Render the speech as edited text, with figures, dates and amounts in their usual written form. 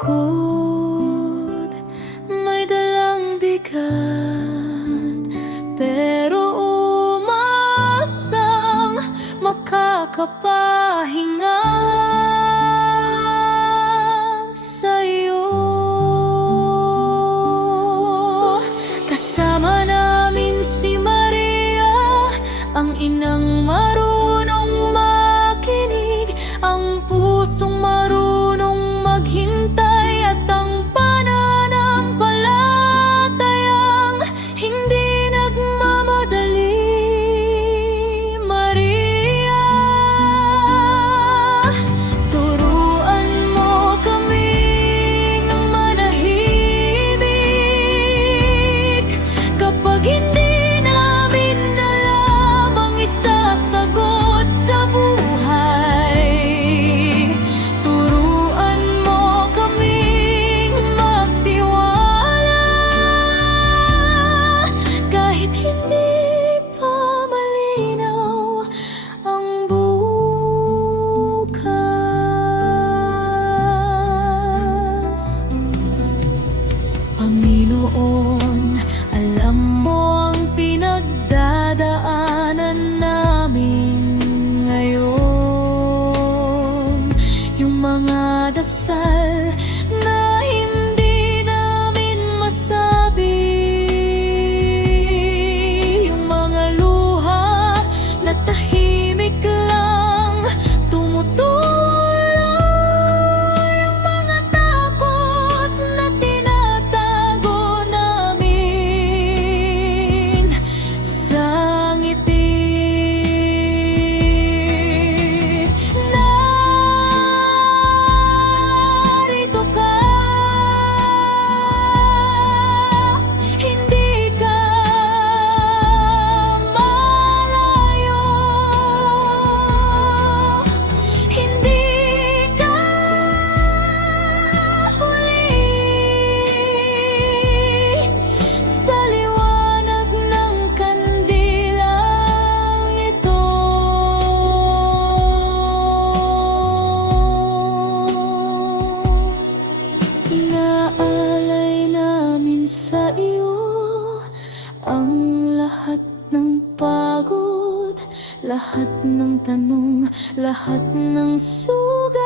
pagod, may dalang bigat, pero umaasang makakapahinga sa'yo. Kasama namin si Maria, ang inang marunong makinig, ang pusong marunong maghintay, at ang pananampalatayang hindi nagmamadali. Maria, turuan mo kaming manahimik kapag hindi namin alam ang isasagot sa buhay. Turuan mo kaming magtiwala kahit hindi pa malinaw ang bukas. Panginoon, alam mo ang pinagdadaanan namin ngayon. Yung mga dasal na hindi namin masabi, yung mga luha na tahimik lang tumutuloy, yung mga takot na tinatago namin sa ngiti. Narito ka, hindi ka malayo, hindi ka huli sa liwanag ng kandilang ito. Inaalay namin sa iyo ang lahat ng pagod, lahat ng tanong, lahat ng sugat.